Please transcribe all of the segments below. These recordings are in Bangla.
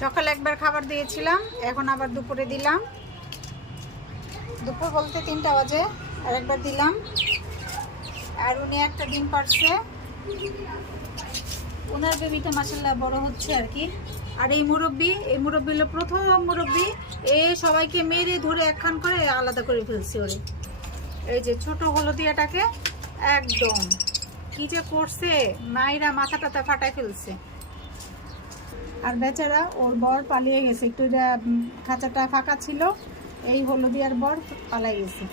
সকালে একবার খাবার দিয়েছিলাম, এখন আবার দুপুরে দিলাম। দুপুর বলতে 3টা বাজে আর একবার দিলাম। আর উনি একটা ডিম পারছে, ওনার বেবিটা মাশাআল্লাহ বড় হচ্ছে আর কি। আর এই মুরব্বি হলো প্রথম মুরব্বি, এ সবাইকে মেরে ধরে একখান করে আলাদা করে ফেলছে ওরে। এই যে ছোট হলদিয়াটাকে একদম কি যে করছে, মায়েরা মাথা টাথা ফাটায় ফেলছে। আর বেচারা ওর বর পালিয়ে গেছে, একটু খাঁচাটা ফাঁকা ছিল, এই হলদিয়ার বর পালাই গেছে।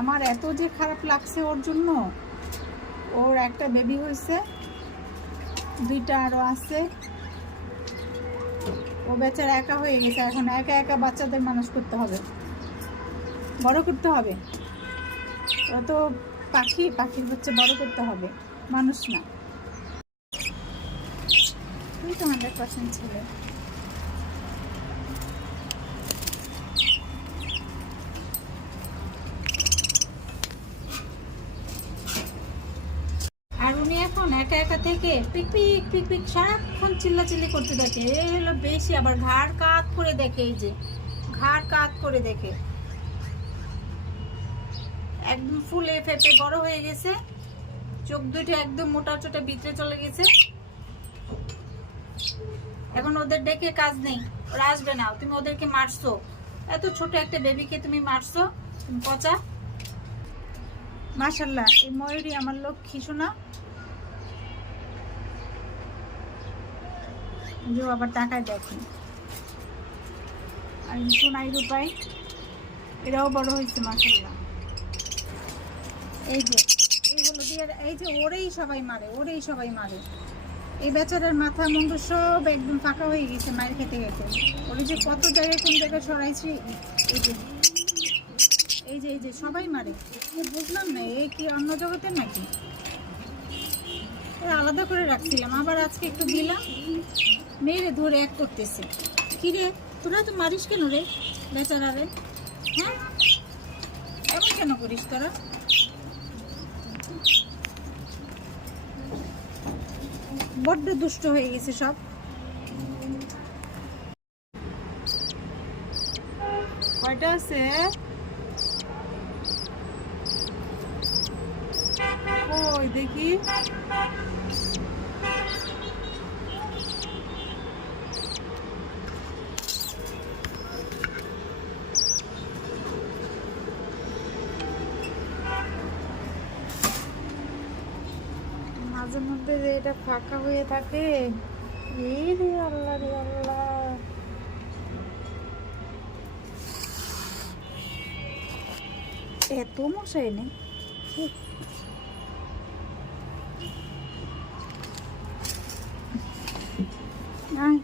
আমার এত যে খারাপ লাগছে ওর জন্য। ওর একটা বেবি হয়েছে, 2টা আরও আছে। ও বেচারা একা হয়ে গেছে, এখন একা একা বাচ্চাদের মানুষ করতে হবে, বড় করতে হবে। ও তো পাখির হচ্ছে, বড় করতে হবে, মানুষ না। তুই তো 100% ছেলে। আর উনি এখন একা একা থেকে পিক পিক পিক পিক সারাক্ষণ চিল্লাচিল্লি করতে দেখে। এই হলো বেশি, আবার ঘাড় কাত করে দেখে, এই যে ঘাড় কাত করে দেখে। একদম ফুলে ফেপে বড় হয়ে গেছে, চোখ দুটো একদম মোটা চোটা ভিতরে চলে গেছে। এখন ওদের ডেকে কাজ নেই, ওরা আসবে না। তুমি ওদেরকে মারছো, এত ছোট একটা বেবিকে তুমি মারছো, তুমি পচা। মাশাআল্লাহ, এই ময়ূরী আমার লক্ষ্মী শোনা। যে আবার টাকায় দেখি। আর সোনাই রূপাই এরাও বড় হয়েছে মাশাআল্লাহ। এই যে এই হলদিয়ার, এই যে ওরেই সবাই মারে। এই বেচারার মাথা মুন্ডু সব একদম ফাঁকা হয়ে গেছে মায়ের খেতে খেতে। ওরে যে কত জায়গায় কোন জায়গায় সরাইছি। এই যে সবাই মারে। বুঝলাম না, এ কি অন্য জগতের নাকি? আলাদা করে রাখছিলাম, আবার আজকে একটু দিলাম, মেরে ধরে এক করতেছে। কিরে তোরা তো মারিস কেন রে বেচারা রে? হ্যাঁ, এমন কেন করিস তোরা? বড্ড দুষ্ট হয়ে গেছে সব। কয়টা আছে? ওই দেখি। মাঝে মধ্যে যে এটা ফাঁকা হয়ে থাকে, এই রে আল্লাহ রে আল্লাহ। এত মশাই নেই। আয়